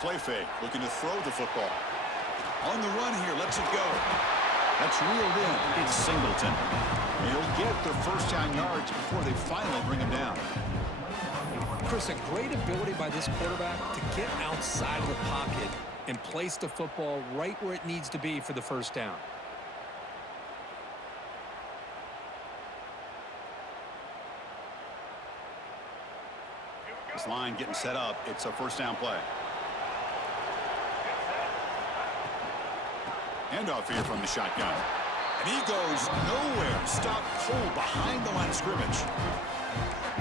play fake, looking to throw the football. On the run here, lets it go. That's reeled in. It's Singleton. He'll get the first down yards before they finally bring him down. Chris, a great ability by this quarterback to get outside of the pocket and place the football right where it needs to be for the first down. This line getting set up. It's a first down play. Handoff here from the shotgun. And he goes nowhere. Stopped cold behind the line of scrimmage.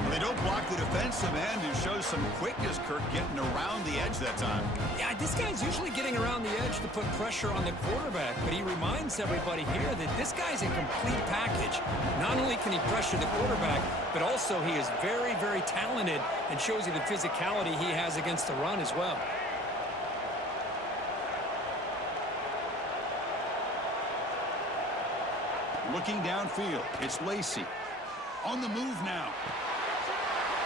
Well, they don't block the defensive end, who shows some quickness, Kirk, getting around the edge that time. Yeah, this guy's usually getting around the edge to put pressure on the quarterback, but he reminds everybody here that this guy's a complete package. Not only can he pressure the quarterback, but also he is very, very talented and shows you the physicality he has against the run as well. Looking downfield, it's Lacey. On the move now.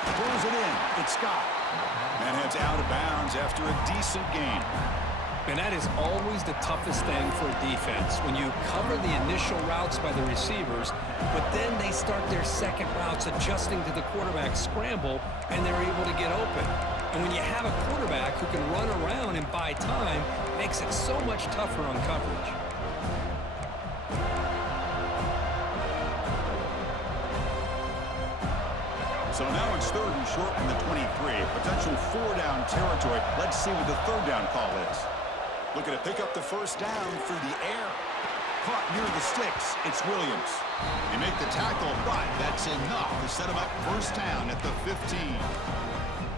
Pulls it in. It's Scott. And heads out of bounds after a decent gain. And that is always the toughest thing for a defense, when you cover the initial routes by the receivers, but then they start their second routes adjusting to the quarterback scramble, and they're able to get open. And when you have a quarterback who can run around and buy time, it makes it so much tougher on coverage. So now it's third and short from the 23. Potential four-down territory. Let's see what the third down call is. Looking to pick up the first down through the air. Caught near the sticks. It's Williams. They make the tackle, but that's enough to set him up first down at the 15.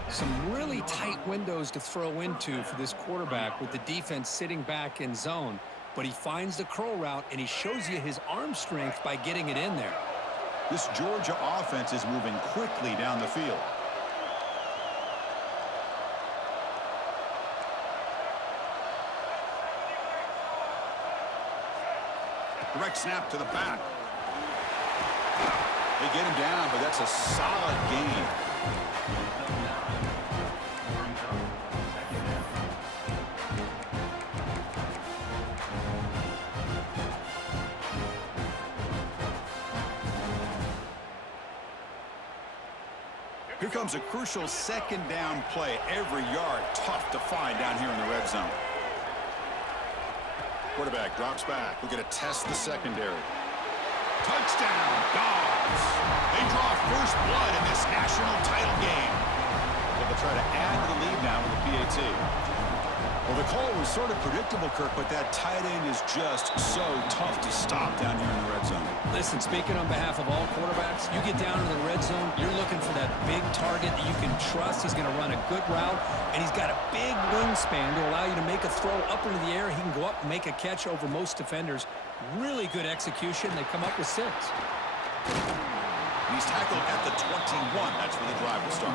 Some really tight windows to throw into for this quarterback with the defense sitting back in zone. But he finds the curl route, and he shows you his arm strength by getting it in there. This Georgia offense is moving quickly down the field. Direct snap to the back. They get him down, but that's a solid gain. Here comes a crucial second down play. Every yard tough to find down here in the red zone. Quarterback drops back. We're going to test the secondary. Touchdown, Dawgs. They draw first blood in this national title game. So they'll try to add to the lead now with the PAT. Well, the call was sort of predictable, Kirk, but that tight end is just so tough to stop down here in the red zone. Listen, speaking on behalf of all quarterbacks, you get down in the red zone, you're looking for that big target that you can trust. He's going to run a good route, and he's got a big wingspan to allow you to make a throw up into the air. He can go up and make a catch over most defenders. Really good execution. They come up with 6. He's tackled at the 21. That's where the drive will start.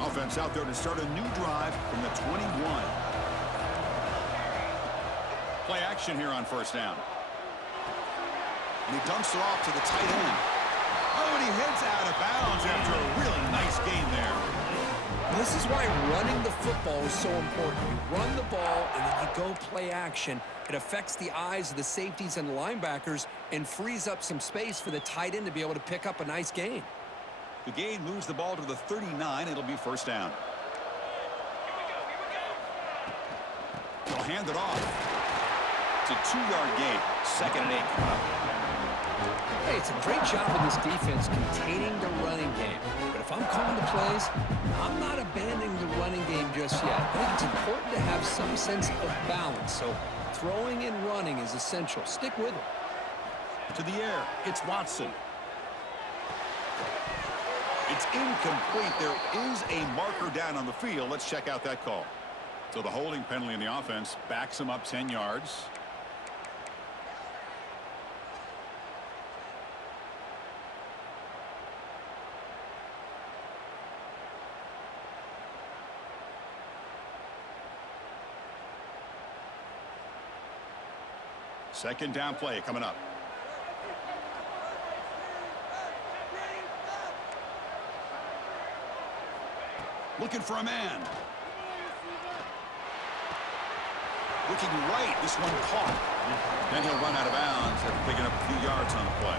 Offense out there to start a new drive from the 21. Play action here on first down. And he dumps it off to the tight end. Oh, and he heads out of bounds after a really nice gain there. This is why running the football is so important. You run the ball, and then you go play action. It affects the eyes of the safeties and the linebackers and frees up some space for the tight end to be able to pick up a nice gain. The gain moves the ball to the 39. It'll be first down. They'll hand it off. It's a 2-yard gain. 2nd and 8 coming up. Hey, it's a great job of this defense containing the running game. But if I'm calling the plays, I'm not abandoning the running game just yet. I think it's important to have some sense of balance. So throwing and running is essential. Stick with it. To the air, it's Watson. It's incomplete. There is a marker down on the field. Let's check out that call. So the holding penalty in the offense backs him up 10 yards. Second down play coming up. Looking for a man. Looking right. This one caught. Then he'll run out of bounds after picking up a few yards on the play.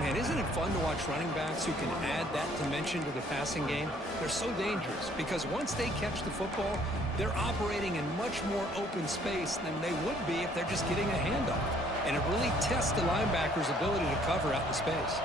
Man, isn't it fun to watch running backs who can add that dimension to the passing game? They're so dangerous because once they catch the football, they're operating in much more open space than they would be if they're just getting a handoff. And it really tests the linebacker's ability to cover out in space.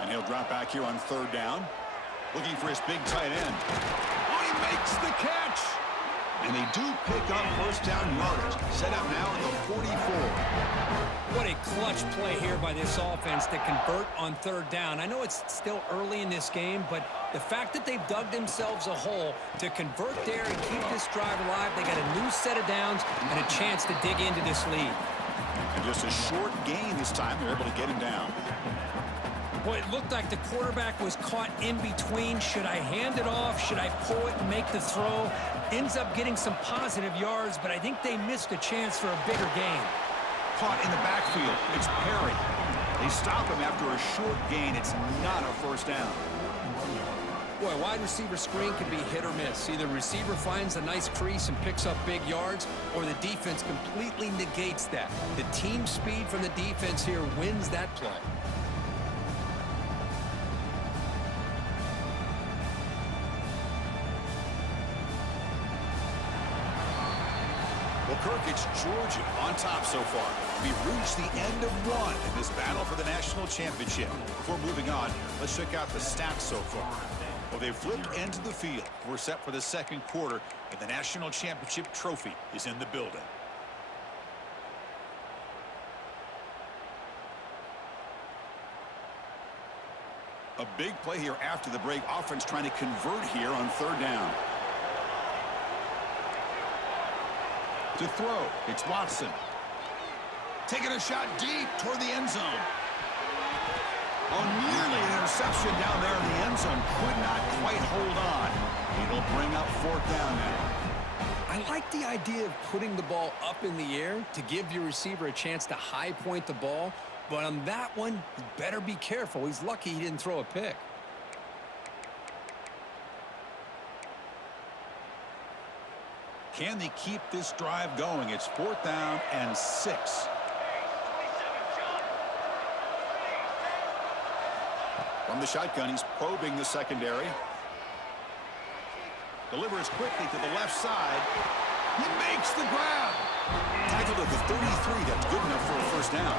And he'll drop back here on third down. Looking for his big tight end. Oh, he makes the catch! And they do pick up first down yardage. Set up now at the 44. What a clutch play here by this offense to convert on third down. I know it's still early in this game, but the fact that they've dug themselves a hole to convert there and keep this drive alive, they got a new set of downs and a chance to dig into this lead. And just a short gain this time. They're able to get him down. Boy, it looked like the quarterback was caught in between. Should I hand it off? Should I pull it and make the throw? Ends up getting some positive yards, but I think they missed a chance for a bigger gain. Caught in the backfield. It's Perry. They stop him after a short gain. It's not a first down. Boy, wide receiver screen can be hit or miss. Either receiver finds a nice crease and picks up big yards, or the defense completely negates that. The team speed from the defense here wins that play. Well, Kirk, it's Georgia on top so far. We've reached the end of one in this battle for the national championship. Before moving on, let's check out the stats so far. Well, they've flipped into the field. We're set for the second quarter, and the national championship trophy is in the building. A big play here after the break. Offense trying to convert here on third down. To throw, it's Watson. Taking a shot deep toward the end zone. Oh, nearly an interception down there in the end zone. Could not quite hold on. It'll bring up fourth down now. I like the idea of putting the ball up in the air to give your receiver a chance to high point the ball. But on that one, you better be careful. He's lucky he didn't throw a pick. Can they keep this drive going? It's fourth down and 6. From the shotgun, he's probing the secondary. Delivers quickly to the left side. He makes the grab. Tackled at the 33. That's good enough for a first down.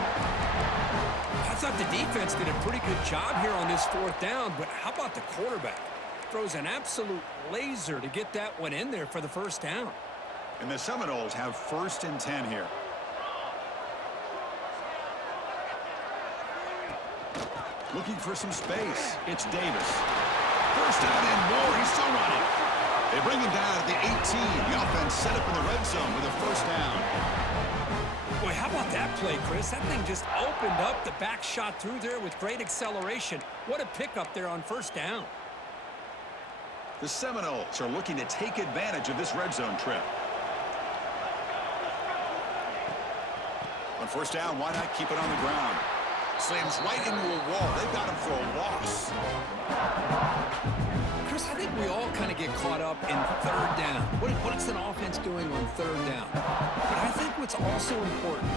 I thought the defense did a pretty good job here on this fourth down, but how about the quarterback? Throws an absolute laser to get that one in there for the first down. And the Seminoles have first and 10 here. Looking for some space. It's Davis. First down and more. He's still running. They bring him down at the 18. The offense set up in the red zone with a first down. Boy, how about that play, Chris? That thing just opened up. The back shot through there with great acceleration. What a pickup there on first down. The Seminoles are looking to take advantage of this red zone trip. On first down, why not keep it on the ground? Slams right into a wall. They've got him for a loss. Chris, I think we all kind of get caught up in third down. What's an offense doing on third down? But I think what's also important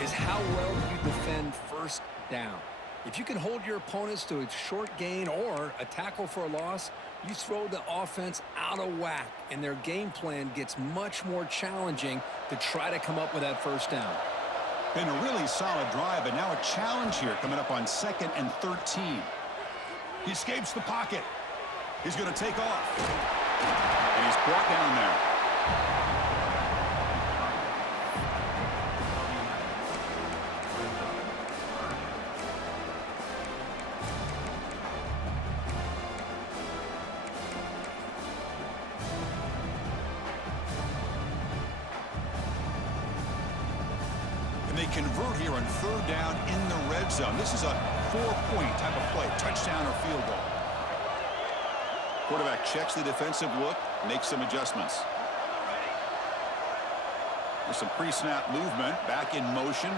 is how well you defend first down. If you can hold your opponents to a short gain or a tackle for a loss, you throw the offense out of whack, and their game plan gets much more challenging to try to come up with that first down. Been a really solid drive, but now a challenge here coming up on 2nd and 13. He escapes the pocket. He's going to take off. And he's brought down there. And they they convert here on third down in the red zone. This is a 4-point type of play, touchdown or field goal. Quarterback checks the defensive look, makes some adjustments. There's some pre-snap movement, back in motion.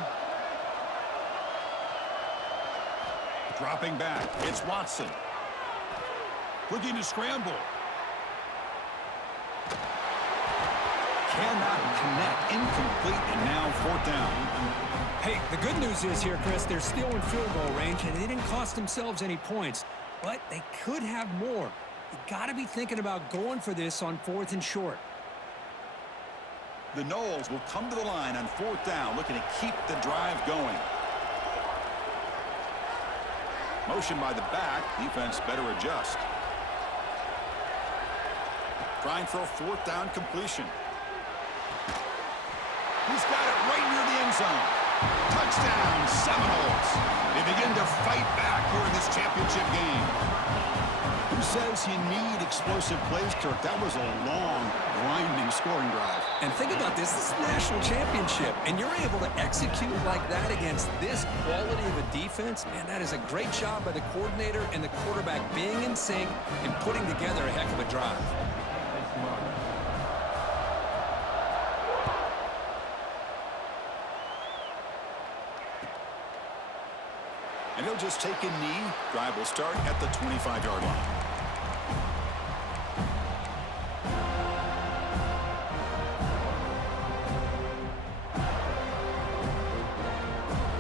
Dropping back, it's Watson. Looking to scramble. Cannot connect, incomplete, and now fourth down. Hey, the good news is here, Chris, they're still in field goal range, and they didn't cost themselves any points, but they could have more. You got to be thinking about going for this on 4th and short. The Knowles will come to the line on fourth down, looking to keep the drive going. Motion by the back, defense better adjust. Trying for a fourth down completion. He's got it right near the end zone. Touchdown, Seminoles. They begin to fight back here in this championship game. Who says you need explosive plays, Kirk? That was a long, grinding scoring drive. And think about this. This is a national championship, and you're able to execute like that against this quality of a defense. Man, that is a great job by the coordinator and the quarterback being in sync and putting together a heck of a drive. And he'll just take a knee. Drive will start at the 25-yard line.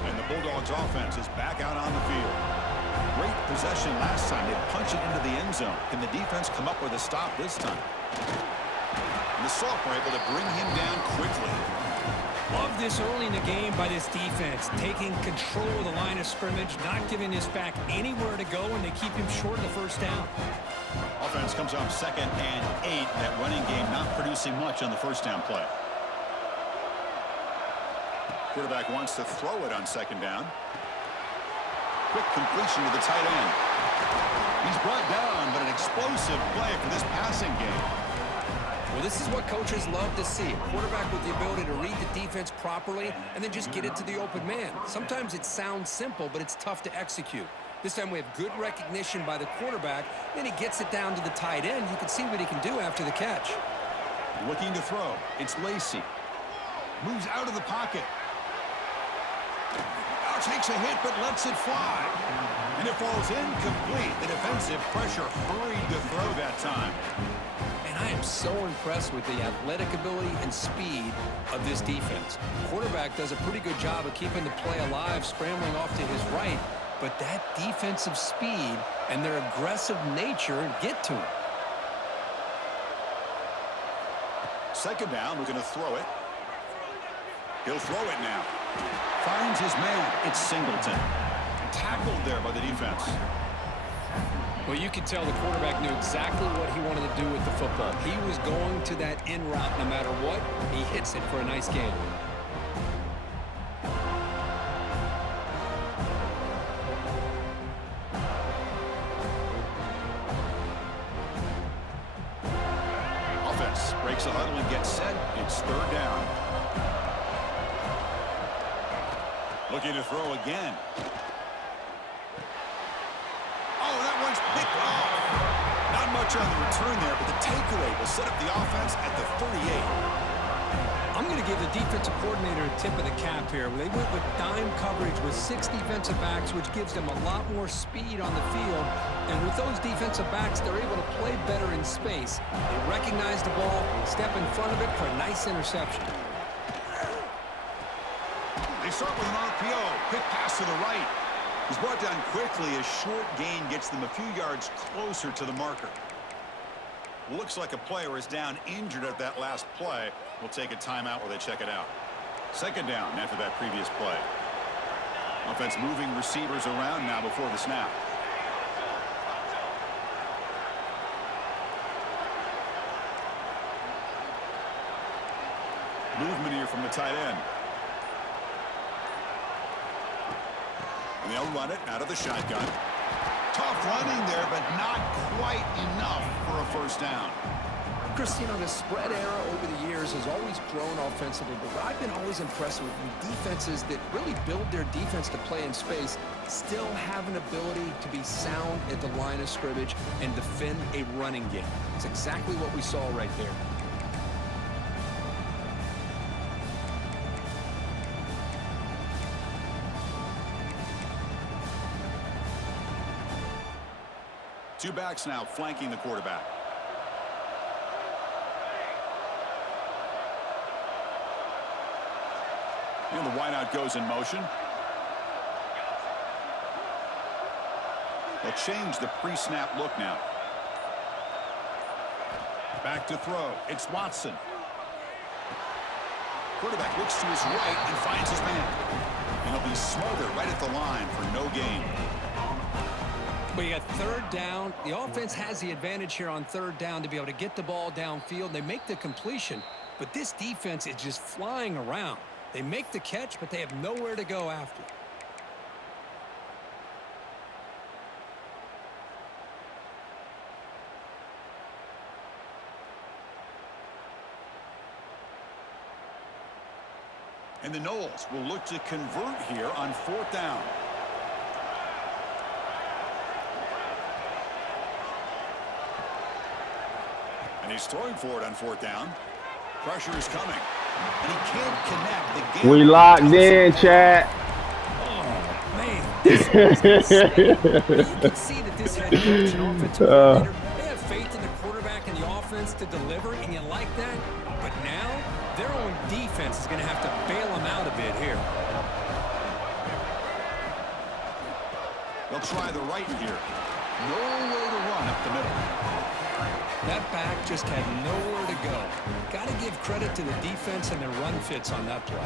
And the Bulldogs offense is back out on the field. Great possession last time. They punch it into the end zone. Can the defense come up with a stop this time? And the Soft were able to bring him down quickly. Love this early in the game by this defense, taking control of the line of scrimmage, not giving this back anywhere to go, and they keep him short of the first down. Offense comes up 2nd and 8. That running game not producing much on the first down play. Quarterback wants to throw it on 2nd down. Quick completion to the tight end. He's brought down, but an explosive play for this passing game. Well, this is what coaches love to see. A quarterback with the ability to read the defense properly and then just get it to the open man. Sometimes it sounds simple, but it's tough to execute. This time we have good recognition by the quarterback. Then he gets it down to the tight end. You can see what he can do after the catch. Looking to throw. It's Lacey. Moves out of the pocket. Now takes a hit, but lets it fly. And it falls incomplete. The defensive pressure hurried to throw that time. I am so impressed with the athletic ability and speed of this defense. Quarterback does a pretty good job of keeping the play alive, scrambling off to his right, but that defensive speed and their aggressive nature get to him. 2nd down, we're going to throw it. He'll throw it now. Finds his man. It's Singleton. Tackled there by the defense. Well, you could tell the quarterback knew exactly what he wanted to do with the football. He was going to that in route no matter what. He hits it for a nice gain. Offense breaks the huddle and gets set. It's 3rd down. Looking to throw again. Oh, that one's picked off. Not much on the return there, but the takeaway will set up the offense at the 38. I'm going to give the defensive coordinator a tip of the cap here. They went with dime coverage with 6 defensive backs, which gives them a lot more speed on the field. And with those defensive backs, they're able to play better in space. They recognize the ball, step in front of it for a nice interception. They start with an RPO. Quick pass to the right. He's brought down quickly. A short gain gets them a few yards closer to the marker. Looks like a player is down injured at that last play. We'll take a timeout while they check it out. 2nd down after that previous play. Offense moving receivers around now before the snap. Movement here from the tight end. And they'll run it out of the shotgun. Tough running there, but not quite enough for a first down. Chris, you know, the spread era over the years years has always grown offensively, but what I've been always impressed with defenses that really build their defense to play in space still have an ability to be sound at the line of scrimmage and defend a running game. It's exactly what we saw right there. Two backs now flanking the quarterback. And the wideout goes in motion. They'll change the pre-snap look now. Back to throw. It's Watson. Quarterback looks to his right and finds his man. And he'll be smothered right at the line for no gain. But you got third down. The offense has the advantage here on third down to be able to get the ball downfield. They make the completion, but this defense is just flying around. They make the catch, but they have nowhere to go after. And the Knowles will look to convert here on fourth down. And he's throwing for it on fourth down. Pressure is coming. And he can't connect the game. We locked in, chat. Oh, man. This is you can see that this head coach and offensive coordinator, they have faith in the quarterback and the offense to deliver, and you like that. But now, their own defense is going to have to bail them out a bit here. They'll try the right here. Nowhere to run up the middle. That back just had nowhere to go. Got to give credit to the defense and their run fits on that play.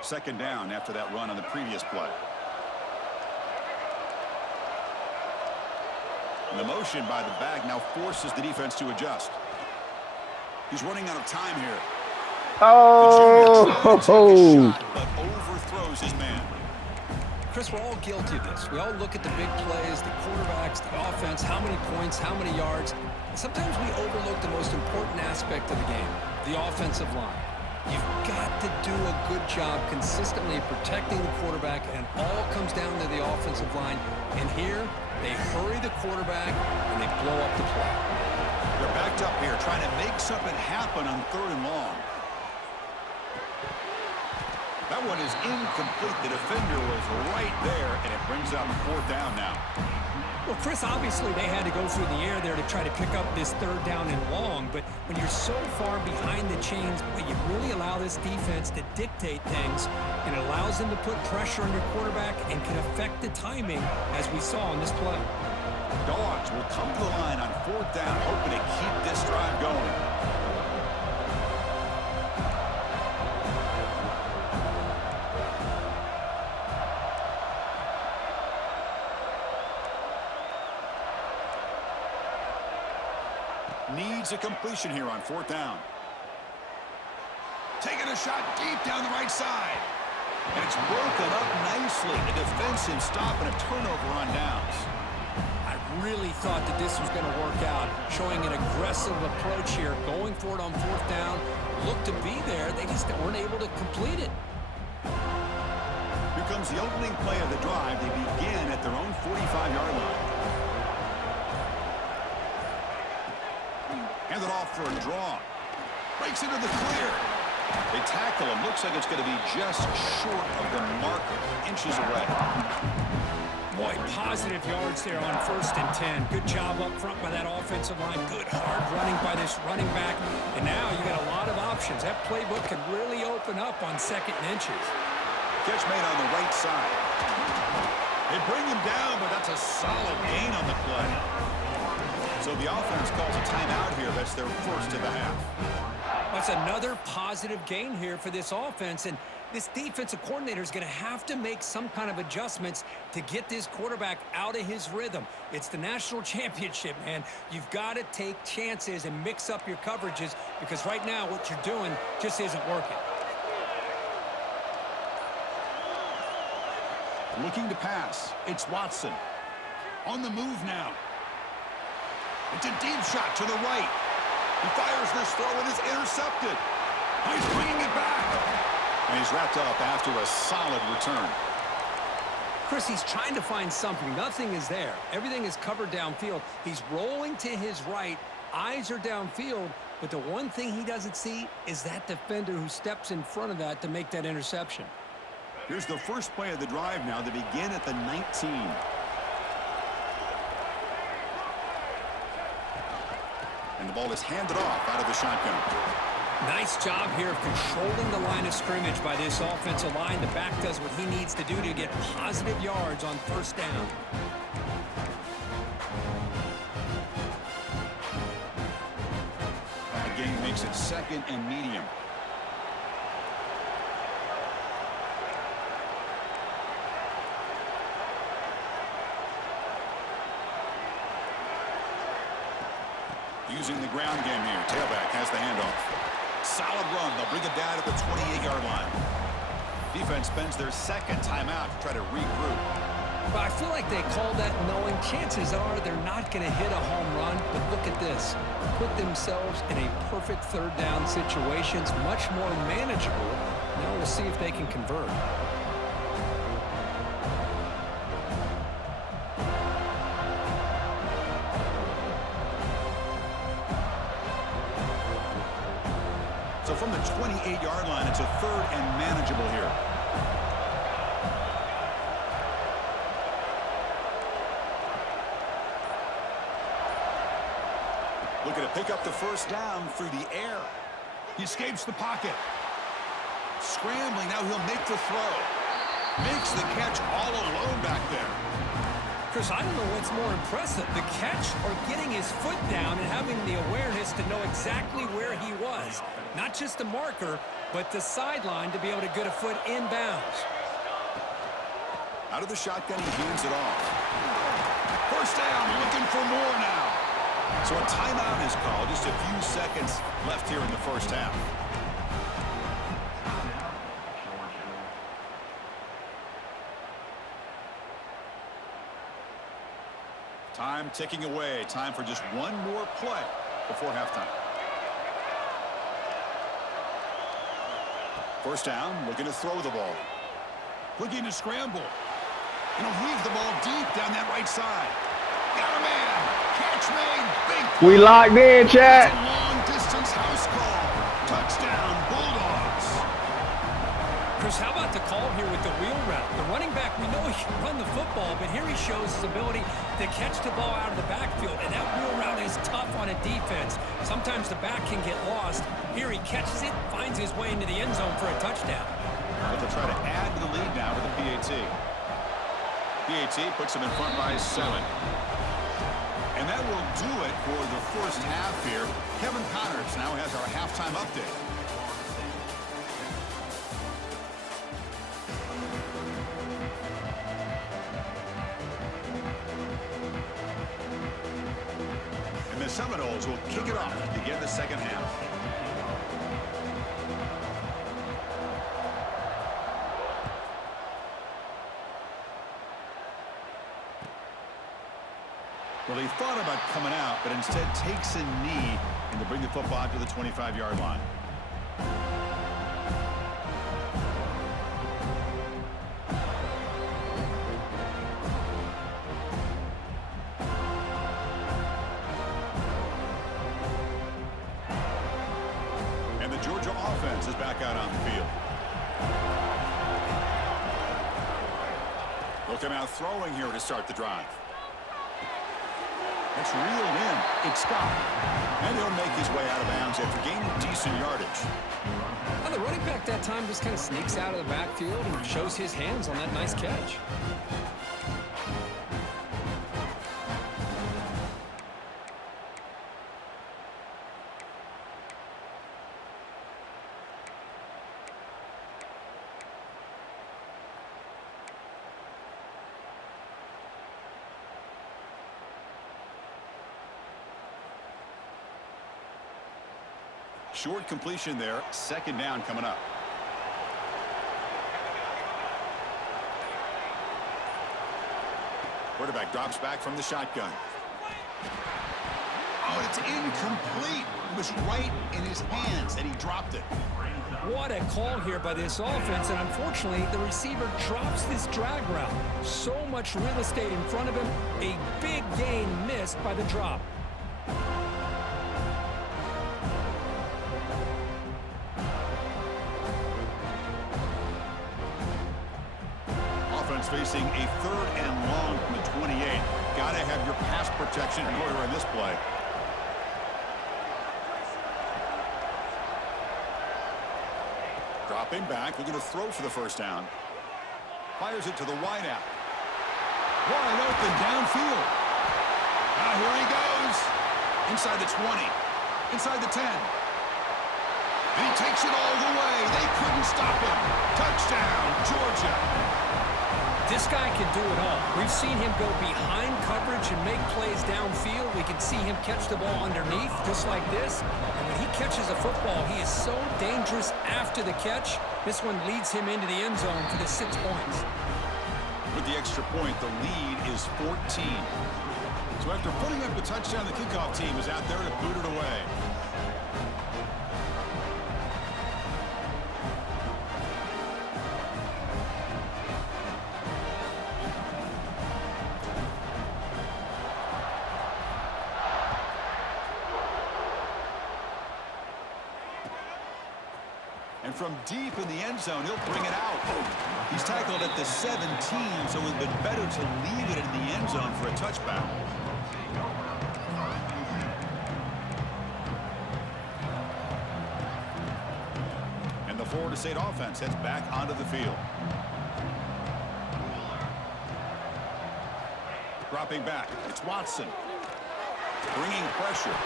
Second down after that run on the previous play. And the motion by the back now forces the defense to adjust. He's running out of time here. Oh! Shot, but overthrows his man. Chris, we're all guilty of this. We all look at the big plays, the quarterbacks, the offense, how many points, how many yards. Sometimes we overlook the most important aspect of the game, the offensive line. You've got to do a good job consistently protecting the quarterback, and it all comes down to the offensive line. And here, they hurry the quarterback, and they blow up the play. They're backed up here, trying to make something happen on third and long. That one is incomplete. The defender was right there, and it brings up fourth down now. Well, Chris, obviously they had to go through the air there to try to pick up this third down and long, but when you're so far behind the chains, boy, you really allow this defense to dictate things, and it allows them to put pressure on your quarterback and can affect the timing, as we saw in this play. Dawgs will come to the line on fourth down, hoping to keep this drive going. Needs a completion here on fourth down. Taking a shot deep down the right side. And it's broken up nicely. A defensive stop and a turnover on downs. I really thought that this was going to work out, showing an aggressive approach here, going for it on fourth down. Looked to be there. They just weren't able to complete it. Here comes the opening play of the drive. They begin at their own 45-yard line. Hand it off for a draw. Breaks into the clear. They tackle him. Looks like it's going to be just short of the marker, inches away. Boy, positive yards there on 1st and 10. Good job up front by that offensive line. Good hard running by this running back. And now you got a lot of options. That playbook can really open up on 2nd and inches. Catch made on the right side. They bring him down, but that's a solid gain on the play. So the offense calls a timeout here. That's their first of the half. That's another positive gain here for this offense, and this defensive coordinator is going to have to make some kind of adjustments to get this quarterback out of his rhythm. It's the national championship, man. You've got to take chances and mix up your coverages because right now what you're doing just isn't working. Looking to pass. It's Watson. On the move now. It's a deep shot to the right. He fires this throw and is intercepted. He's bringing it back. And he's wrapped up after a solid return. Chris, he's trying to find something. Nothing is there. Everything is covered downfield. He's rolling to his right. Eyes are downfield. But the one thing he doesn't see is that defender who steps in front of that to make that interception. Here's the first play of the drive now to begin at the 19. And the ball is handed off out of the shotgun. Nice job here of controlling the line of scrimmage by this offensive line. The back does what he needs to do to get positive yards on first down. Again, makes it second and medium. Using the ground game here. Tailback has the handoff. Solid run. They'll bring it down to the 28-yard line. Defense spends their second timeout to try to regroup. But I feel like they call that knowing chances are they're not going to hit a home run. But look at this. Put themselves in a perfect third down situation. It's much more manageable. Now we'll see if they can convert. So from the 28-yard line, it's a third and manageable here. Looking to pick up the first down through the air. He escapes the pocket. Scrambling, now he'll make the throw. Makes the catch all alone back there. Chris, I don't know what's more impressive, the catch or getting his foot down and having the awareness to know exactly where he was. Not just the marker, but the sideline to be able to get a foot inbounds. Out of the shotgun, he hands it off. First down, looking for more now. So a timeout is called. Just a few seconds left here in the first half. Time ticking away. Time for just one more play before halftime. First down, looking to throw the ball. Looking to scramble. And he'll heave the ball deep down that right side. Got a man. Catch made. Big play. We locked in, chat. It's a long-distance house call. Touchdown, Bulldogs. Chris, how about the call here with the wheel route? The running back, we know he can run the football, but here he shows his ability to catch the ball out of the backfield, and that wheel route is tough on a defense. Sometimes the back can get lost. Here he catches it, finds his way into the end zone for a touchdown. But they'll try to add to the lead now with the PAT. PAT puts him in front by 7. And that will do it for the first half here. Kevin Connors now has our halftime update. And the Seminoles will kick it off to begin the second half. Well, he thought about coming out, but instead takes a knee and to bring the football to the 25-yard line. And the Georgia offense is back out on the field. They'll come out throwing here to start the drive. It's reeled in. It's Scott. And he'll make his way out of bounds after gaining decent yardage. Well, the running back that time just kind of sneaks out of the backfield and shows his hands on that nice catch. Short completion there. Second down coming up. Quarterback drops back from the shotgun. Oh, it's incomplete. It was right in his hands, and he dropped it. What a call here by this offense, and unfortunately, the receiver drops this drag route. So much real estate in front of him, a big gain missed by the drop. Offense facing a 3rd and long from the 28. Got to have your pass protection in order in this play. Dropping back, looking to throw for the first down. Fires it to the wideout. Wide open downfield. Now here he goes. Inside the 20. Inside the 10. And he takes it all the way. They couldn't stop him. Touchdown, Georgia. This guy can do it all. We've seen him go behind coverage and make plays downfield. We can see him catch the ball underneath, just like this. And when he catches a football, he is so dangerous after the catch. This one leads him into the end zone for the 6 points. With the extra point, the lead is 14. So after putting up the touchdown, the kickoff team is out there to boot it away. And from deep in the end zone, he'll bring it out. He's tackled at the 17, so it would have been better to leave it in the end zone for a touchback. And the Florida State offense heads back onto the field. Dropping back, it's Watson. Bringing pressure.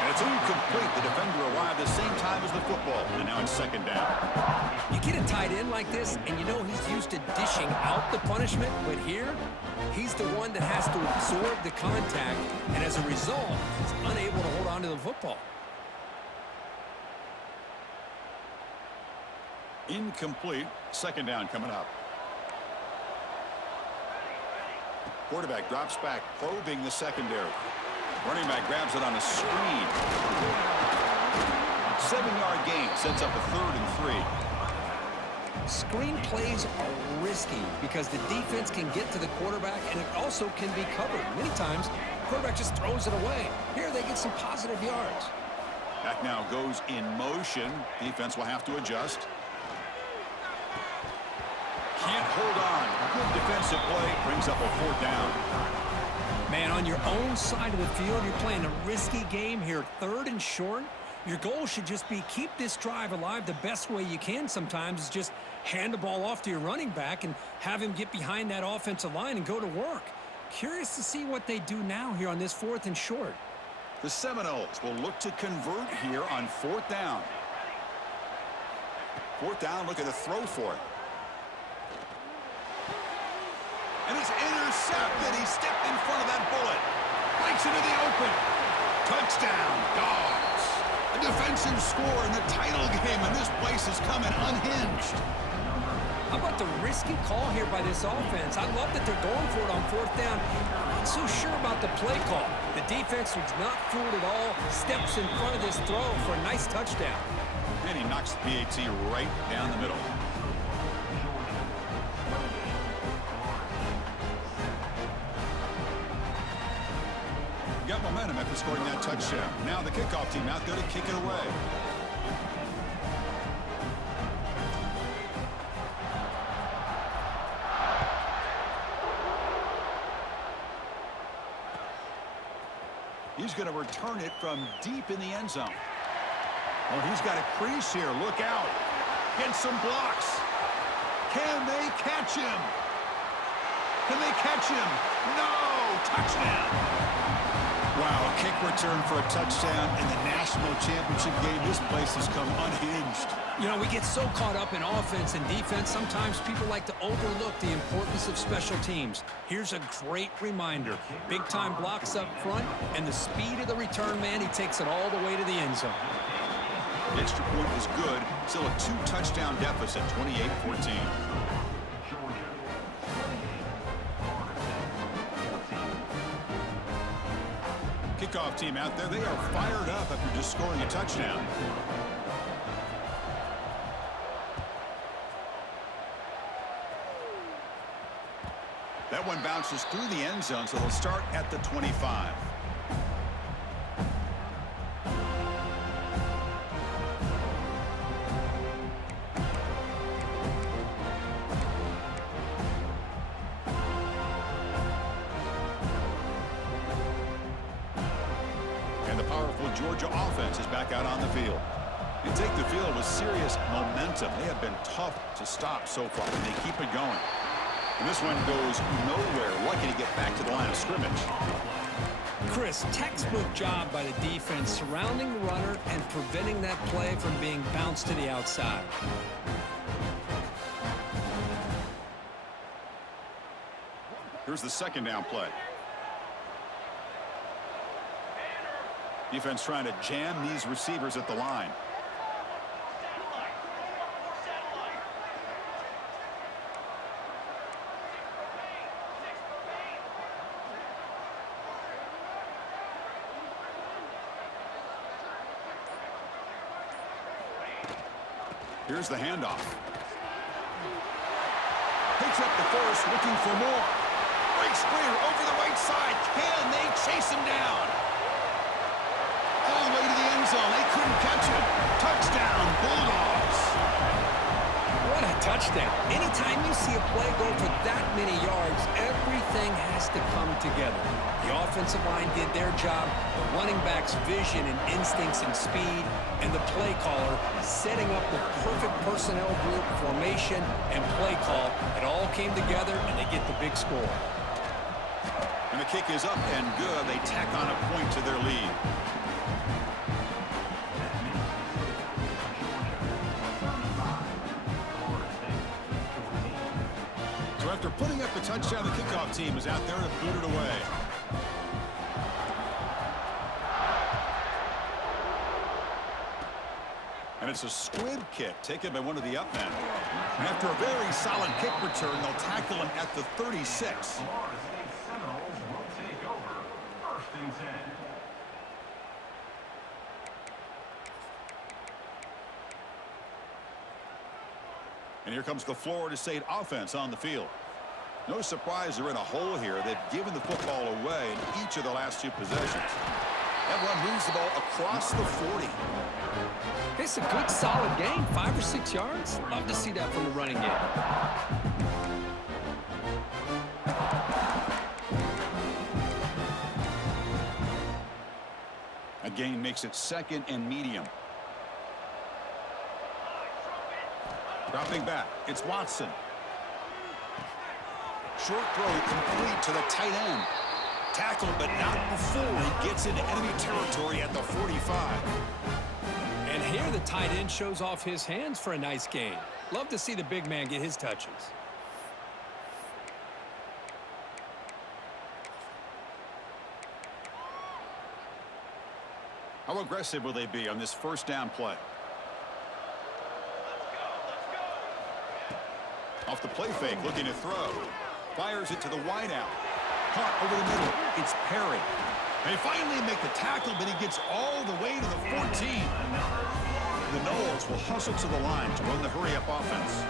And it's incomplete. The defender arrived the same time as the football. And now it's second down. You get a tight end like this, and you know he's used to dishing out the punishment. But here, he's the one that has to absorb the contact. And as a result, he's unable to hold on to the football. Incomplete. Second down coming up. Quarterback drops back, probing the secondary. Running back grabs it on a screen. 7-yard gain sets up a 3rd and 3. Screen plays are risky because the defense can get to the quarterback, and it also can be covered. Many times, the quarterback just throws it away. Here, they get some positive yards. Back now goes in motion. Defense will have to adjust. Can't hold on. Good defensive play. Brings up a 4th down. Man, on your own side of the field, you're playing a risky game here, 3rd and short. Your goal should just be keep this drive alive the best way you can sometimes is just hand the ball off to your running back and have him get behind that offensive line and go to work. Curious to see what they do now here on this 4th and short. The Seminoles will look to convert here on 4th down. 4th down, look at the throw for it. And it's intercepted. He stepped in front of that bullet. Breaks into the open. Touchdown, Dawgs. A defensive score in the title game, and this place is coming unhinged. How about the risky call here by this offense? I love that they're going for it on 4th down. I'm not so sure about the play call. The defense was not fooled at all. Steps in front of this throw for a nice touchdown. And he knocks the PAT right down the middle. Got momentum after scoring that touchdown. Now the kickoff team out there to kick it away. He's going to return it from deep in the end zone. Oh, he's got a crease here. Look out. Get some blocks. Can they catch him? Can they catch him? No! Touchdown! Wow, a kick return for a touchdown in the national championship game. This place has come unhinged. You know, we get so caught up in offense and defense, sometimes people like to overlook the importance of special teams. Here's a great reminder. Big-time blocks up front, and the speed of the return man, he takes it all the way to the end zone. The extra point is good. Still a 2-touchdown deficit, 28-14. Kickoff team out there. They are fired up after just scoring a touchdown. That one bounces through the end zone, so they'll start at the 25. And the powerful Georgia offense is back out on the field. They take the field with serious momentum. They have been tough to stop so far, and they keep it going. And this one goes nowhere. Lucky to get back to the line of scrimmage. Chris, textbook job by the defense surrounding the runner and preventing that play from being bounced to the outside. Here's the second down play. Defense trying to jam these receivers at the line. Here's the handoff. Picks up the force, looking for more. Breaks clear over the right side. Can they chase him down? All the way to the end zone. They couldn't catch him. Touchdown, Bulldogs. What a touchdown. Anytime you see a play go for that many yards, everything has to come together. The offensive line did their job, the running back's vision and instincts and speed, and the play caller setting up the perfect personnel group, formation, and play call. It all came together, and they get the big score. And the kick is up and good. They tack on a point to their lead. So after putting up the touchdown, the kickoff team is out there to boot it away. And it's a squib kick taken by one of the up men. And after a very solid kick return, they'll tackle him at the 36. And here comes the Florida State offense on the field. No surprise they're in a hole here. They've given the football away in each of the last two possessions. That run moves the ball across the 40. It's a good, solid game. 5 or 6 yards. Love to see that from the running game. A gain makes it second and medium. Dropping back, it's Watson. Short throw complete to the tight end. Tackled, but not before he gets into enemy territory at the 45. And here the tight end shows off his hands for a nice gain. Love to see the big man get his touches. How aggressive will they be on this first down play? Off the play fake, looking to throw. Fires it to the wideout. Caught over the middle. It's Perry. They finally make the tackle, but he gets all the way to the 14. The Noles will hustle to the line to run the hurry-up offense.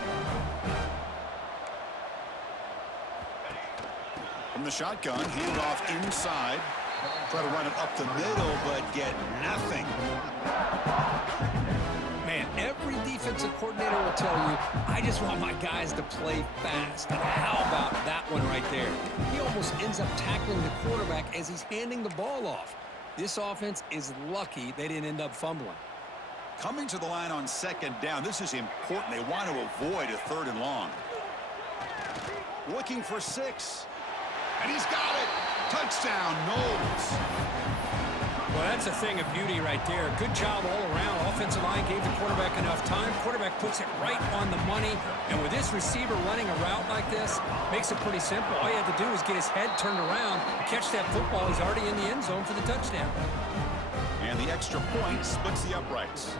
From the shotgun, hand off inside. Try to run it up the middle, but get nothing. Man, every defensive coordinator will tell you, I just want my guys to play fast. And how about that one right there? He almost ends up tackling the quarterback as he's handing the ball off. This offense is lucky they didn't end up fumbling. Coming to the line on second down, this is important. They want to avoid a 3rd and long. Looking for 6. And he's got it. Touchdown, Noles. Well, that's a thing of beauty right there. Good job all around. Offensive line gave the quarterback enough time. Quarterback puts it right on the money. And with this receiver running a route like this, makes it pretty simple. All you have to do is get his head turned around, catch that football. He's already in the end zone for the touchdown. And And the extra point splits the uprights.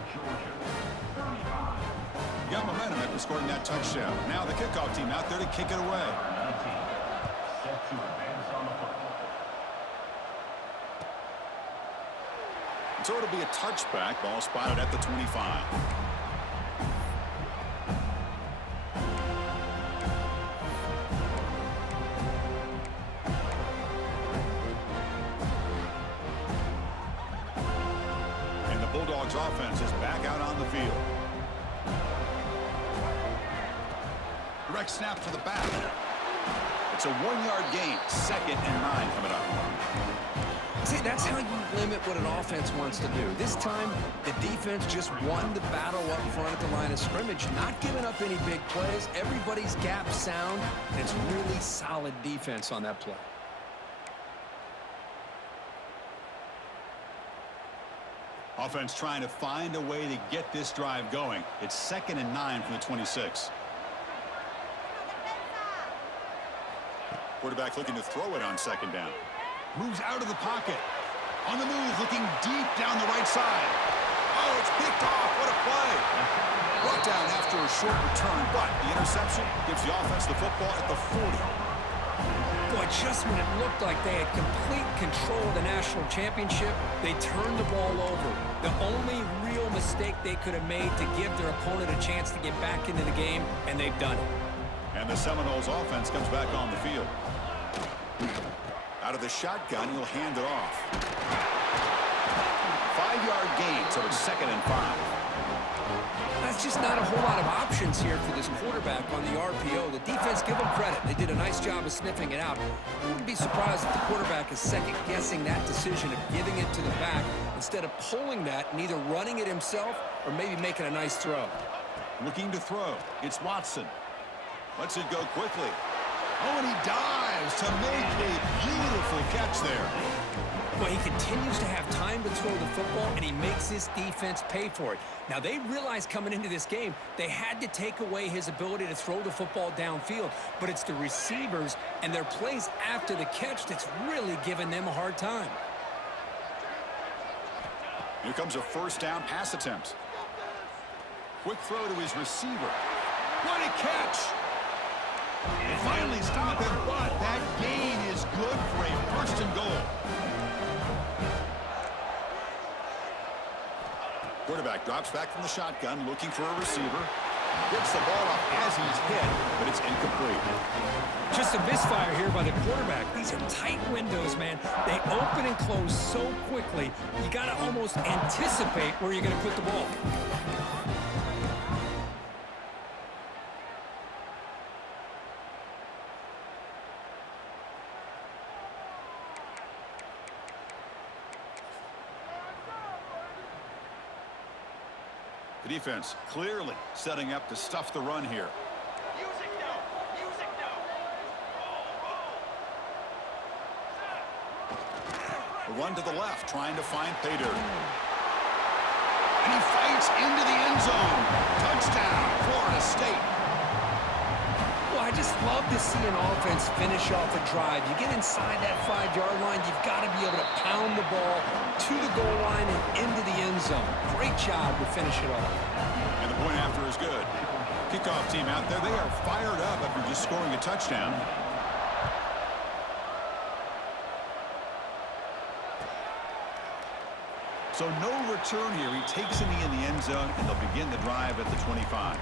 Got momentum after scoring that touchdown. Now the kickoff team out there to kick it away. So it'll be a touchback. Ball spotted at the 25. And the Bulldogs offense is back out on the field. Direct snap to the back. It's a 1-yard gain. 2nd and 9 coming up. See, that's how you limit what an offense wants to do. This time, the defense just won the battle up front at the line of scrimmage, not giving up any big plays. Everybody's gap sound, and it's really solid defense on that play. Offense trying to find a way to get this drive going. It's 2nd and 9 from the 26. Quarterback looking to throw it on 2nd down. Moves out of the pocket. On the move, looking deep down the right side. Oh, it's picked off. What a play. Brought down after a short return, but the interception gives the offense the football at the 40. Boy, just when it looked like they had complete control of the national championship, they turned the ball over. The only real mistake they could have made to give their opponent a chance to get back into the game, and they've done it. And the Seminoles offense comes back on the field. Out of the shotgun, he'll hand it off. 5-yard gain, so it's 2nd and 5. That's just not a whole lot of options here for this quarterback on the RPO. The defense, give them credit. They did a nice job of sniffing it out. I wouldn't be surprised if the quarterback is second-guessing that decision of giving it to the back instead of pulling that and either running it himself or maybe making a nice throw. Looking to throw. It's Watson. Lets it go quickly. Oh, and he dives to make a beautiful catch there. Well, he continues to have time to throw the football, and he makes his defense pay for it. Now, they realized coming into this game they had to take away his ability to throw the football downfield, but it's the receivers and their plays after the catch that's really giving them a hard time. Here comes a 1st down pass attempt. Quick throw to his receiver. What a catch! They finally stop him, but that gain is good for a 1st and goal. Quarterback drops back from the shotgun, looking for a receiver. Gets the ball up as he's hit, but it's incomplete. Just a misfire here by the quarterback. These are tight windows, man. They open and close so quickly, you got to almost anticipate where you're going to put the ball. The defense clearly setting up to stuff the run here. Music now. Music now. A run to the left, trying to find pay dirt. And he fights into the end zone. Touchdown, Florida State. Well, I just love to see an offense finish off a drive. You get inside that 5-yard line, you've got to be able to pound the ball to the goal line and into the end zone. Great job to finish it off. And the point after is good. Kickoff team out there, they are fired up after just scoring a touchdown. So no return here. He takes a knee in the end zone, and they'll begin the drive at the 25.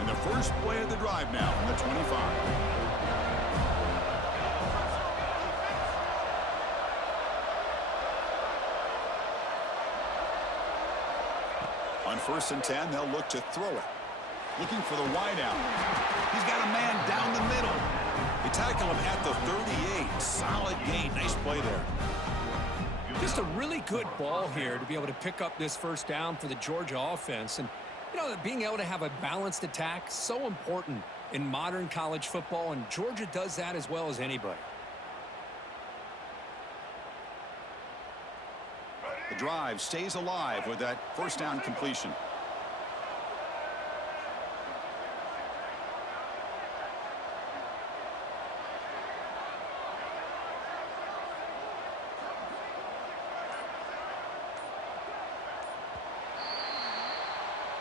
And the first play of the drive now from the 25. On 1st and 10, they'll look to throw it. Looking for the wideout. He's got a man down the middle. They tackle him at the 38. Solid gain. Nice play there. Just a really good ball here to be able to pick up this 1st down for the Georgia offense. And, you know, being able to have a balanced attack, so important in modern college football, and Georgia does that as well as anybody. The drive stays alive with that 1st down completion.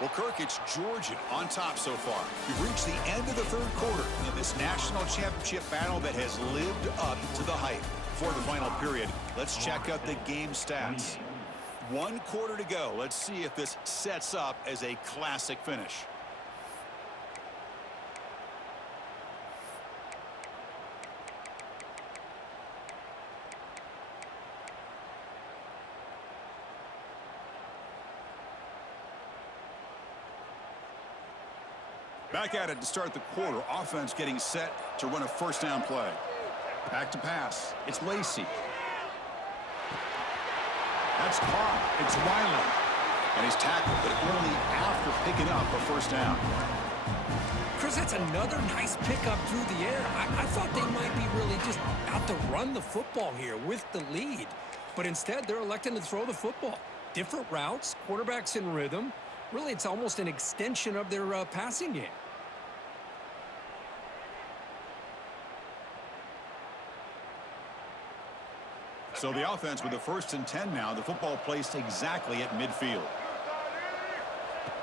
Well, Kirk, it's Georgia on top so far. We've reached the end of the third quarter in this national championship battle that has lived up to the hype. For the final period, let's check out the game stats. 1 quarter to go. Let's see if this sets up as a classic finish. Back at it to start the quarter. Offense getting set to run a first down play. Back to pass. It's Lacey. That's caught. It's Wiley. And he's tackled, but only after picking up a first down. Chris, that's another nice pickup through the air. I thought they might be really just out to run the football here with the lead. But instead, they're electing to throw the football. Different routes, quarterbacks in rhythm. Really, it's almost an extension of their passing game. So the offense with the 1st and 10 now. The football placed exactly at midfield.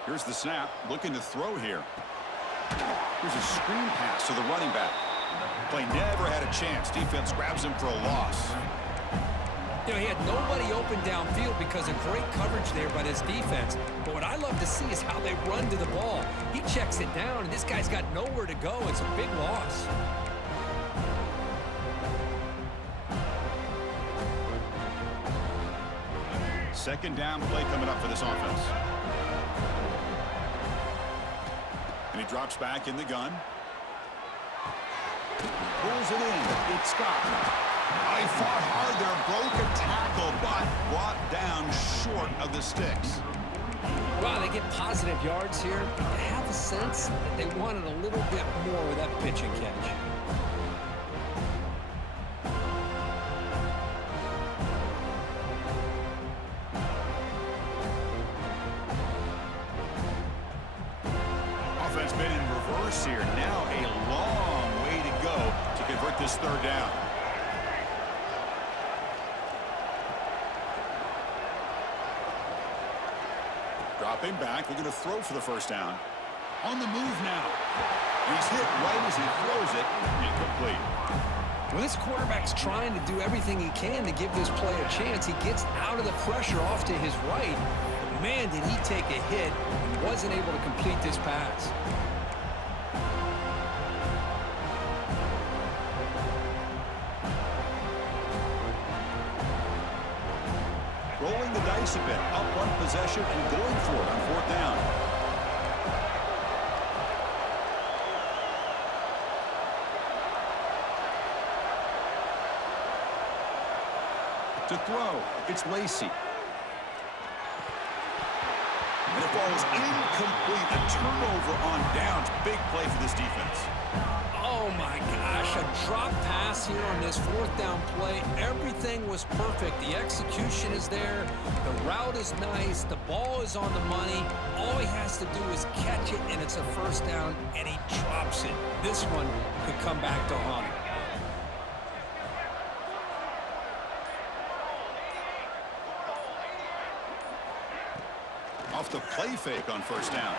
Here's the snap. Looking to throw here. Here's a screen pass to the running back. Play never had a chance. Defense grabs him for a loss. You know, he had nobody open downfield because of great coverage there by his defense. But what I love to see is how they run to the ball. He checks it down, and this guy's got nowhere to go. It's a big loss. Second down play coming up for this offense. And he drops back in the gun. Pulls it in. It's Scott. I fought hard there. Broke a tackle, but brought down short of the sticks. Wow, they get positive yards here. I have a sense that they wanted a little bit more with that pitch and catch. Offense been in reverse here. Now a long way to go to convert this third down. Dropping back, looking to throw for the first down. On the move now. He's hit right as he throws it. Incomplete. Well, this quarterback's trying to do everything he can to give this play a chance. He gets out of the pressure off to his right. But man, did he take a hit and wasn't able to complete this pass. Rolling the dice a bit. Up one possession and going for it on 4th down. To throw, it's Lacey. And it falls incomplete. A turnover on downs. Big play for this defense. Oh my gosh, a drop pass here on this 4th down play. Everything was perfect. The execution is there. The route is nice. The ball is on the money. All he has to do is catch it, and it's a first down, and he drops it. This one could come back to haunt him. Off the play fake on 1st down.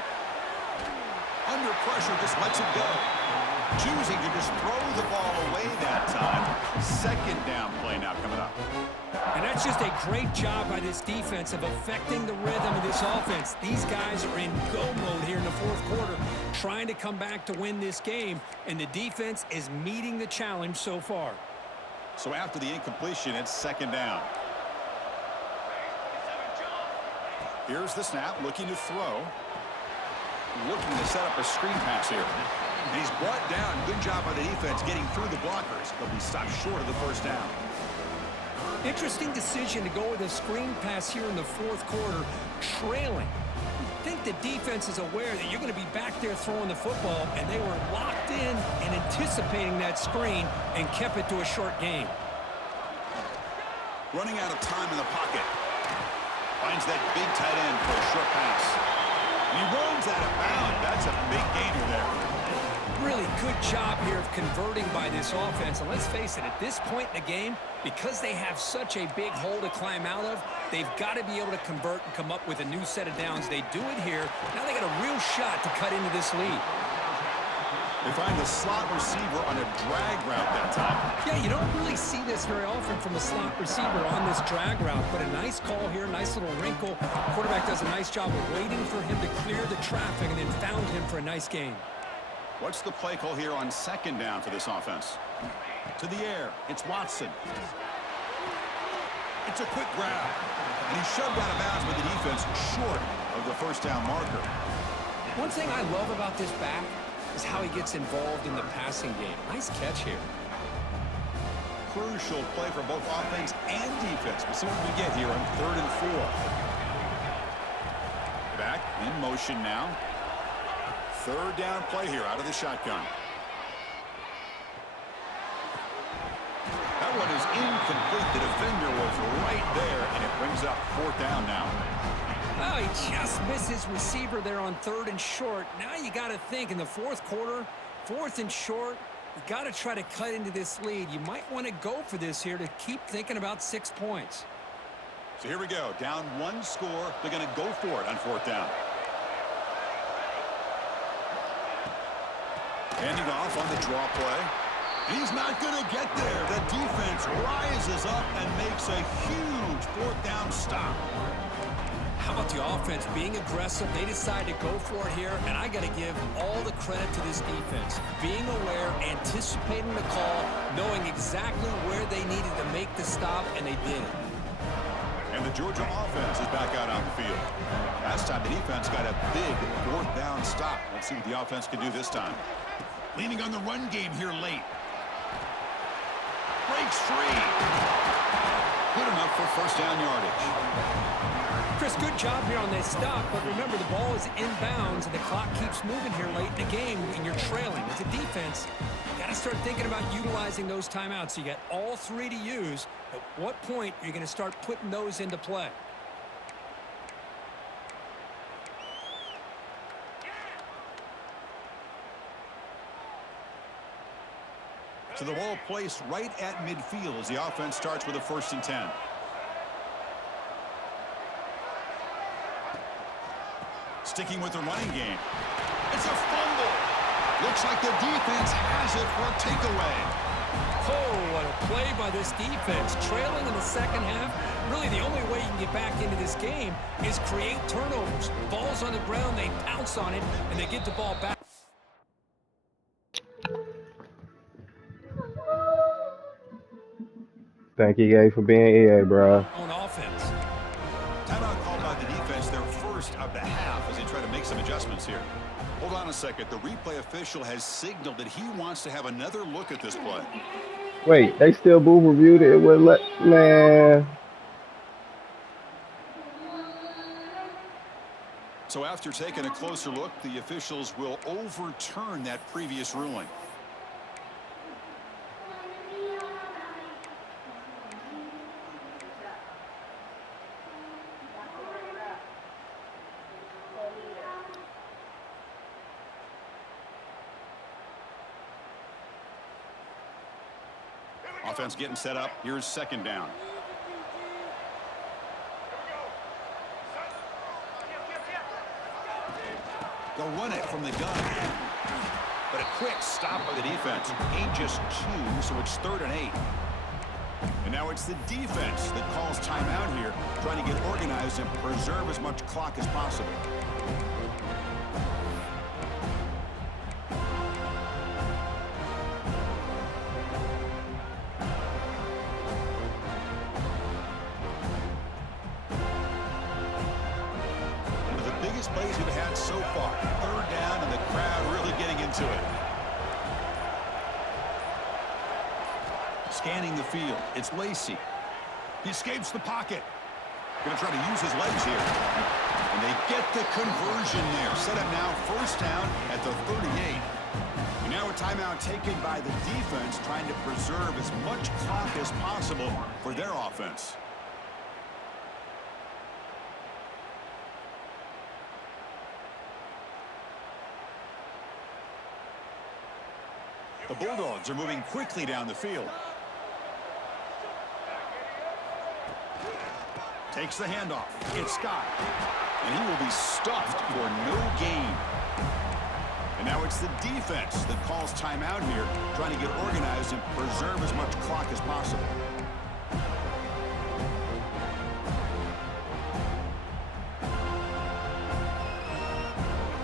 Under pressure, just lets it go. Choosing to just throw the ball away that time. 2nd down play now coming up. And that's just a great job by this defense of affecting the rhythm of this offense. These guys are in go mode here in the 4th quarter, trying to come back to win this game, and the defense is meeting the challenge so far. So after the incompletion, it's 2nd down. Here's the snap, looking to throw. Looking to set up a screen pass here. And he's brought down. Good job by the defense getting through the blockers. But he stopped short of the first down. Interesting decision to go with a screen pass here in the 4th quarter, trailing. I think the defense is aware that you're going to be back there throwing the football, and they were locked in and anticipating that screen and kept it to a short game. Running out of time in the pocket. Finds that big tight end for a short pass. And he runs out of bounds. That's a big gainer there. Really good job here of converting by this offense. And let's face it, at this point in the game, because they have such a big hole to climb out of, they've got to be able to convert and come up with a new set of downs. They do it here. Now they got a real shot to cut into this lead. They find the slot receiver on a drag route that time. Yeah, you don't really see this very often from a slot receiver on this drag route, but a nice call here, nice little wrinkle. Quarterback does a nice job of waiting for him to clear the traffic and then found him for a nice gain. What's the play call here on second down for this offense? To the air, it's Watson. It's a quick grab, and he's shoved out of bounds with the defense short of the first down marker. One thing I love about this back is how he gets involved in the passing game. Nice catch here. Crucial play for both offense and defense. We'll see what we get here on 3rd and 4. Back in motion now. 3rd down play here out of the shotgun. That one is incomplete. The defender was right there, and it brings up 4th down now. Oh, he just missed his receiver there on 3rd and short. Now you got to think in the 4th quarter, 4th and short, you got to try to cut into this lead. You might want to go for this here to keep thinking about 6 points. So here we go. Down 1 score. They're going to go for it on 4th down. Handing off on the draw play. He's not going to get there. The defense rises up and makes a huge 4th down stop. How about the offense being aggressive? They decide to go for it here, and I got to give all the credit to this defense. Being aware, anticipating the call, knowing exactly where they needed to make the stop, and they did it. And the Georgia offense is back out on the field. Last time the defense got a big 4th down stop. Let's see what the offense can do this time. Leaning on the run game here late. Breaks free. Good enough for 1st down yardage. Chris, good job here on this stop, but remember the ball is inbounds and the clock keeps moving here late in the game and you're trailing. As a defense, you got to start thinking about utilizing those timeouts. You got all 3 to use. At what point are you going to start putting those into play? So the ball placed right at midfield as the offense starts with a 1st and 10. Sticking with the running game. It's a fumble. Looks like the defense has it for a takeaway. Oh, what a play by this defense. Trailing in the 2nd half. Really, the only way you can get back into this game is create turnovers. Ball's on the ground, they pounce on it, and they get the ball back. Thank you, guys, for being EA, bro. On offense. Timeout called by the defense, their first of the half as they try to make some adjustments here. Hold on a second. The replay official has signaled that he wants to have another look at this play. Wait, they still boo reviewed it. It would let, man. So after taking a closer look, the officials will overturn that previous ruling. Offense getting set up. Here's 2nd down. They'll run it from the gun. But a quick stop by the defense. Gain just 2, so it's 3rd and 8. And now it's the defense that calls timeout here, trying to get organized and preserve as much clock as possible. Plays we've had so far. 3rd down and the crowd really getting into it. Scanning the field. It's Lacey. He escapes the pocket. Going to try to use his legs here. And they get the conversion there. Set up now 1st down at the 38. And now a timeout taken by the defense, trying to preserve as much clock as possible for their offense. The Bulldogs are moving quickly down the field. Takes the handoff. It's Scott. And he will be stuffed for no gain. And now it's the defense that calls timeout here, trying to get organized and preserve as much clock as possible.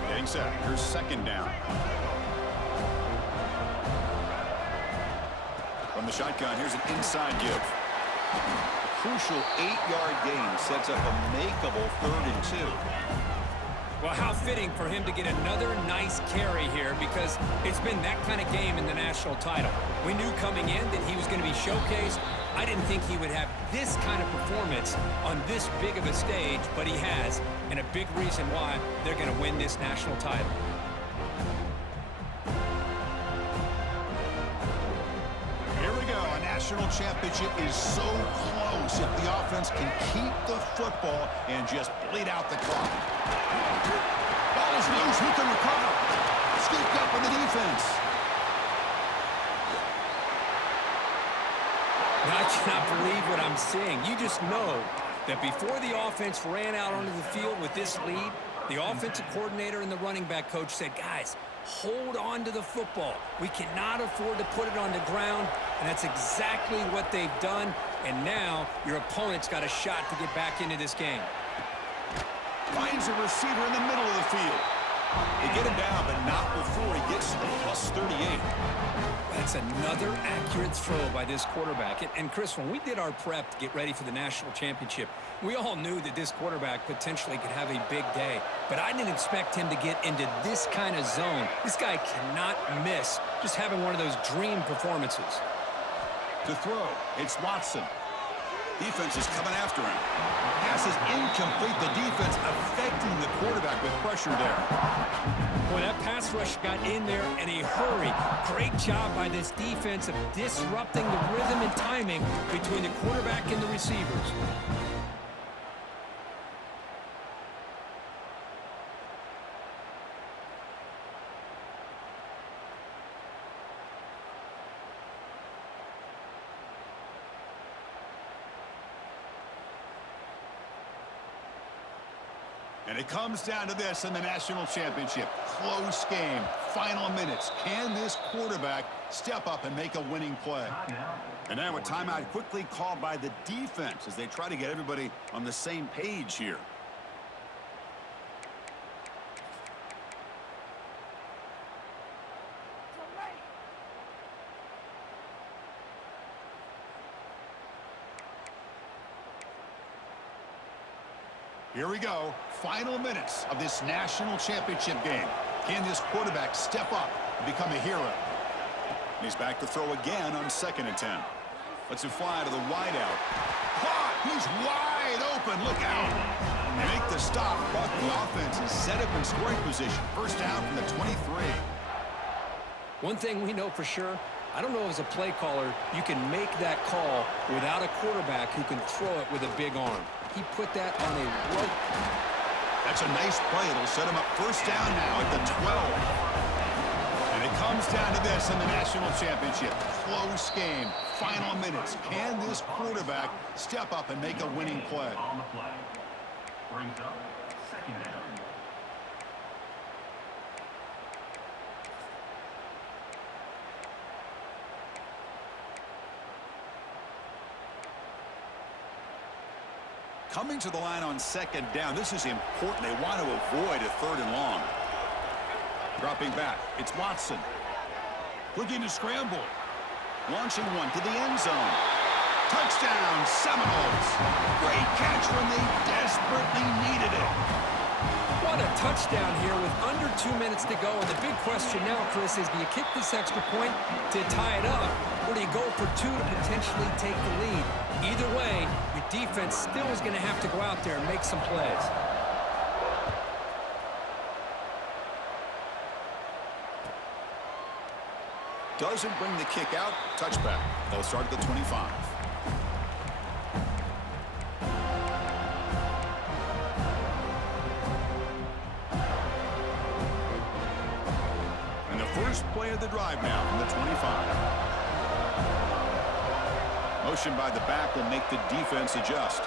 Getting set. Here's second down. From the shotgun, here's an inside give. A crucial 8-yard gain sets up a makeable 3rd and 2. Well, how fitting for him to get another nice carry here, because it's been that kind of game in the national title. We knew coming in that he was going to be showcased. I didn't think he would have this kind of performance on this big of a stage, but he has, and a big reason why they're going to win this national title. Here we go. A national championship is so close if the offense can keep the football and just bleed out the clock. Ball is loose. Who can recover? Scooped up in the defense. I cannot believe what I'm seeing. You just know that before the offense ran out onto the field with this lead, the offensive coordinator and the running back coach said, guys, hold on to the football. We cannot afford to put it on the ground, and that's exactly what they've done. And now your opponent's got a shot to get back into this game. Finds a receiver in the middle of the field. They get him down, but not before he gets to the plus 38. That's another accurate throw by this quarterback. And Chris, when we did our prep to get ready for the national championship, we all knew that this quarterback potentially could have a big day. But I didn't expect him to get into this kind of zone. This guy cannot miss just having one of those dream performances. To throw, it's Watson. Defense is coming after him. Pass is incomplete. The defense affecting the quarterback with pressure there. Boy, that pass rush got in there in a hurry. Great job by this defense of disrupting the rhythm and timing between the quarterback and the receivers. And it comes down to this in the national championship. Close game. Final minutes. Can this quarterback step up and make a winning play? And now a timeout quickly called by the defense as they try to get everybody on the same page here. Here we go. Final minutes of this national championship game. Can this quarterback step up and become a hero? He's back to throw again on 2nd and 10. Lets him fly to the wideout. Caught! He's wide open. Look out. And make the stop, but the offense is set up in scoring position. First down from the 23. One thing we know for sure, I don't know as a play caller, you can make that call without a quarterback who can throw it with a big arm. He put that on a rope. That's a nice play. It'll set him up first down now at the 12. And it comes down to this in the national championship. Close game. Final minutes. Can this quarterback step up and make a winning play? On the play. Brings up 2nd down. Coming to the line on 2nd down. This is important. They want to avoid a 3rd and long. Dropping back. It's Watson. Looking to scramble. Launching one to the end zone. Touchdown, Seminoles. Great catch when they desperately needed it. What a touchdown here with under 2 minutes to go. And the big question now, Chris, is do you kick this extra point to tie it up, or do you go for 2 to potentially take the lead? Either way, your defense still is going to have to go out there and make some plays. Doesn't bring the kick out. Touchback. They'll start at the 25. first play of the drive now from the 25. Motion by the back will make the defense adjust.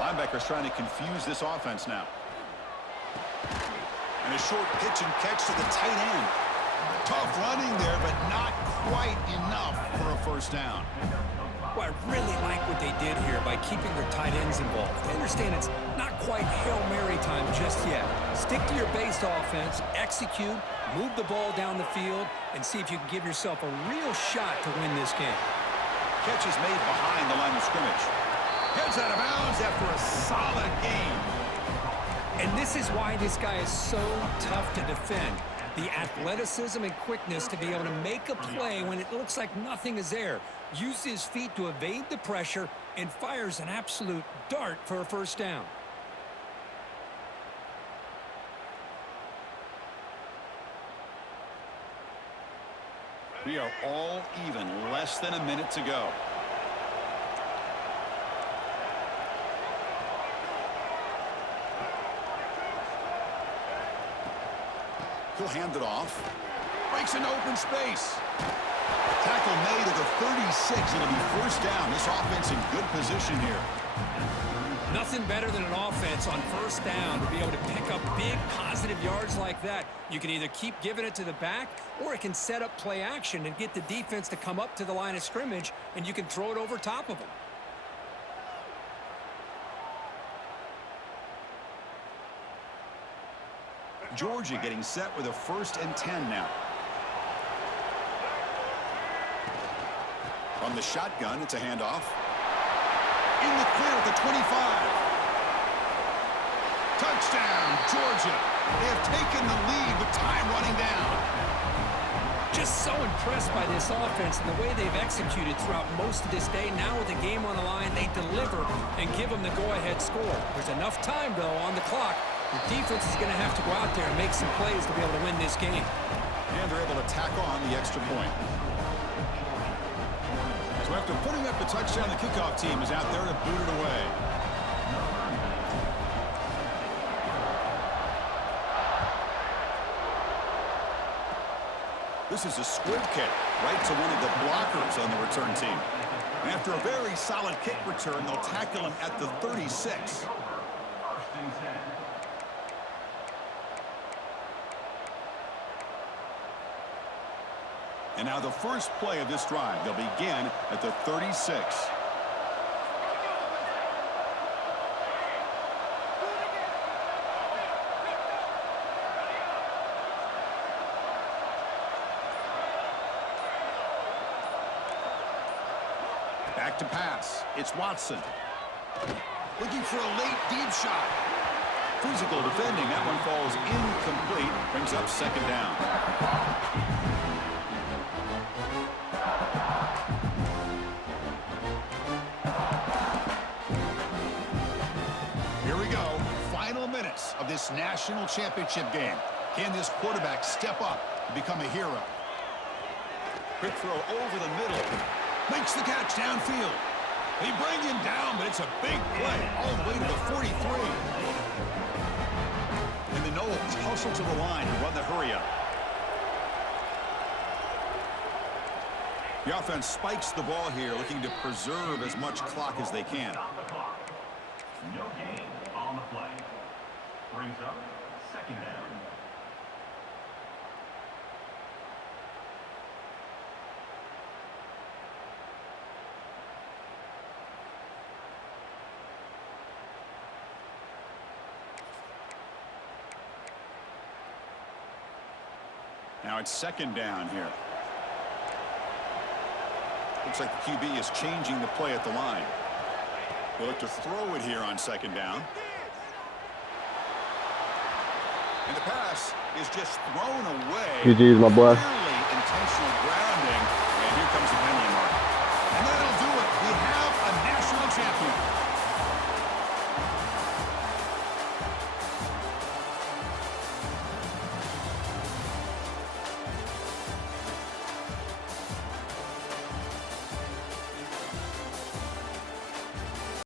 Linebackers trying to confuse this offense now. And a short pitch and catch to the tight end. Tough running there, but not quite enough for a first down. Well, I really like what they did here by keeping their tight ends involved. I understand it's not quite Hail Mary time just yet. Stick to your base offense, execute, move the ball down the field, and see if you can give yourself a real shot to win this game. Catch is made behind the line of scrimmage. Heads out of bounds after a solid game. And this is why this guy is so tough to defend. The athleticism and quickness to be able to make a play when it looks like nothing is there. Uses his feet to evade the pressure and fires an absolute dart for a first down. We are all even, less than a minute to go. He'll hand it off. Breaks into open space. Tackle made at the 36. It'll be first down. This offense in good position here. Nothing better than an offense on first down to be able to pick up big positive yards like that. You can either keep giving it to the back, or it can set up play action and get the defense to come up to the line of scrimmage, and you can throw it over top of them. Georgia getting set with a 1st and 10 now. From the shotgun, it's a handoff. In the clear at the 25. Touchdown, Georgia. They have taken the lead with time running down. Just so impressed by this offense and the way they've executed throughout most of this day. Now with the game on the line, they deliver and give them the go-ahead score. There's enough time, though, on the clock. The defense is going to have to go out there and make some plays to be able to win this game. And they're able to tack on the extra point. So after putting up the touchdown, the kickoff team is out there to boot it away. This is a squib kick right to one of the blockers on the return team. And after a very solid kick return, they'll tackle him at the 36. And now the first play of this drive, they'll begin at the 36. Back to pass. It's Watson. Looking for a late deep shot. Physical defending. That one falls incomplete. Brings up 2nd down. Minutes of this national championship game. Can this quarterback step up and become a hero? Quick throw over the middle. Makes the catch downfield. They bring him down, but it's a big play all the way to the 43. And the Knowles hustle to the line and run the hurry up. The offense spikes the ball here, looking to preserve as much clock as they can. No gain on the play. Brings up 2nd down. Now it's 2nd down here. Looks like the QB is changing the play at the line. They'll look to throw it here on 2nd down. And the pass is just thrown away. GG's, my boy. Clearly intentional grounding. And here comes the penalty mark. And that'll do it. We have a national champion.